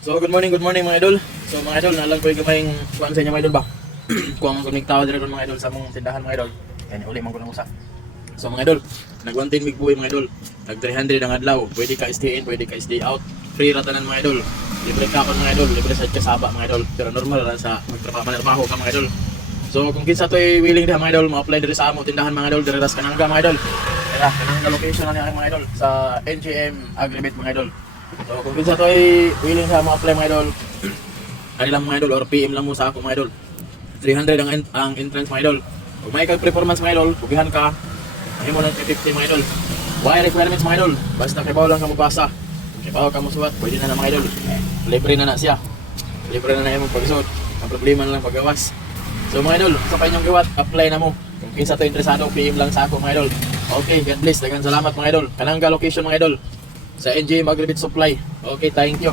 So good morning mga idol. So mga idol, nalang ko yung gamayng kuhaan sa inyo mga idol ba? Kuha man ko nagtawa dito mga idol sa mong tindahan mga idol. Kaya uli man ko nang usa. So mga idol, nag 110 week buhay mga idol. Nag 300 ang adlaw. Pwede ka stay in, pwede ka stay out. Free ratanan mga idol. Libre ka kon mga idol, libre sa kasaba mga idol. Pero normal ra sa magtrabaho ka mga idol. So kung kinsa to ay willing diha mga idol, ma-apply diri sa amo tindahan mga idol, diri ras Kananga mga idol. Kaya kanang location na niya mga idol sa NGM Agribit mga idol. So kung kinsa to ay willing sa ma-apply mga idol, ano lang mga idol or PM lang mo sa ako mga idol. 300 ang entrance mga idol. Kung may kag-performance mga idol, pugihan ka, ay mo ng 50 mga idol. Why requirements mga idol? Basta kibaw lang ka magbasa. Kibaw ka mo suwat, pwede na mga idol. Libre na siya. Libre na yung pagsuot. Ang problema na lang paggawas. So mga idol, sa pa inyong giwat, apply na mo. Kung kinsa to interesado, PM lang sa ako mga idol. Okay, God bless. Daghang salamat mga idol. Kananga location mga idol. Sa NJ Agribit Supply. Okay, thank you.